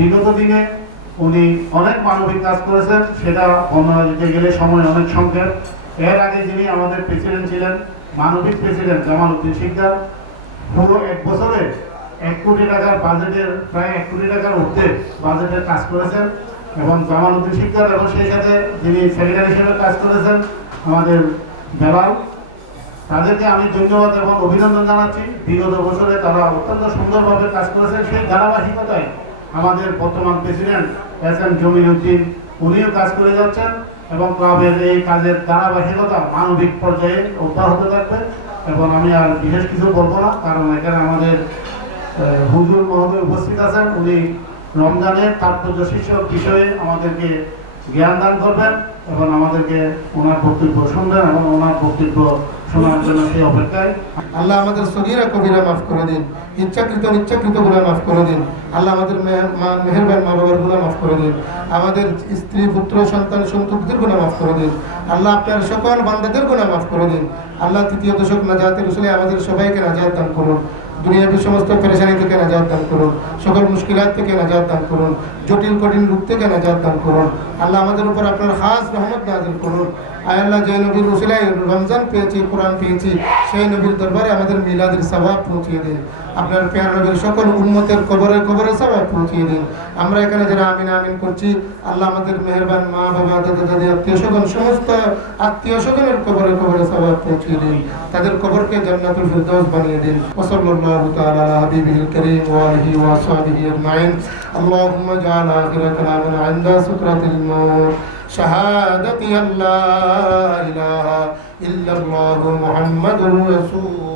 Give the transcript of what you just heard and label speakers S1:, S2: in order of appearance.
S1: বিগত দিনে উনি অনেক মানবিক কাজ করেছেন, সেটা বর্ণনা দিতে গেলে সময় অনেক সংক্ষেপ এর আগে যিনি আমাদের প্রেসিডেন্ট ছিলেন, মানবিক প্রেসিডেন্ট জামাল উদ্দিন শিকদার, পুরো এক বছরে এক কোটি টাকার বাজেটের, প্রায় এক কোটি টাকার ঊর্ধ্বে বাজেটের কাজ করেছেন। এবং জামাল উদ্দিন শিকদার এবং সেই সাথে যিনি সেক্রেটারি হিসেবে কাজ করেছেন, আমাদের বেলাল। তাদেরকে আমি ধন্যবাদ এবং অভিনন্দন জানাচ্ছি। বিগত বছরে তারা অত্যন্ত সুন্দরভাবে কাজ করেছেন। সেই ধারাবাহিকতায় আমাদের বর্তমান প্রেসিডেন্ট এস এম জমির উদ্দিন, উনিও কাজ করে যাচ্ছেন এবং ক্লাবের এই কাজের ধারাবাহিকতা মানবিক পর্যায়ে অব্যাহত থাকবে এবং আমি আর বিশেষ কিছু বলব না, কারণ এখানে আমাদের হুজুর মহোদয় উপস্থিত আছেন। উনি রমজানের তাৎপর্য শীর্ষক বিষয়ে আমাদেরকে জ্ঞান দান করবেন এবং আমাদেরকে ওনার বক্তব্য শুনবেন এবং ওনার বক্তব্য
S2: আল্লাহ আমাদের সগিরা, কবিরা মাফ করে দিন। ইচ্ছাকৃতগুলা মাফ করে দিন। আল্লাহ আমাদের মেহেরবান মা বাবারগুলা মাফ করে দিন। আমাদের স্ত্রী, পুত্র, সন্তান সন্তুকদের গুণা মাফ করে দিন। আল্লাহ আপনার সকল বান্দাদের গুণা মাফ করে দিন। আল্লাহ তৃতীয় দশক নাজাতের যাতে আমাদের সবাইকে নাজাত দান করুন। দুনিয়াবী সমস্ত পেরেশানি থেকে নাজাত দান করুন, সকল মুশকিলাত থেকে নাজাত দান করুন, জটিল, কঠিন রূপ থেকে নাজাত দান করুন। আল্লাহ আমাদের উপর আপনার খাস রহমত নাজিল করুন। আয় আল্লাহ, যে নবীর রসুলাই রমজান পেয়েছি, কোরআন পেয়েছি, সেই নবীর দরবারে আমাদের মিলাদের স্বভাব পৌঁছিয়ে দিন। আপনার পেয়ার নবীর সকল উন্মতের কবরে কবরে স্বভাব পৌঁছিয়ে দিন। আমরা এখানে যারা আমিন আমিন করছি, আল্লাহ আমাদের মেহরবান মা বাবা দাদা দাদি আত্মীয় স্বজন, সমস্ত আত্মীয় স্বজনের কবরে কবরে স্বভাব পৌঁছিয়ে দিন। তাদের কবরকে জান্নাতুল ফিরদৌস বানিয়ে দিন। ওসল্লাল্লাহু তাআলা আলা হাবিবিল কারীম ওয়া আলিহি ওয়া সাহবিহি আজমাইন। আল্লাহুম্মা জাআল আখির কালামানা ইনদা সুকরাতিল মাউত শাহাদাতি আল্লা ইলাহা ইল্লাল্লাহু মুহাম্মাদুর রাসূল।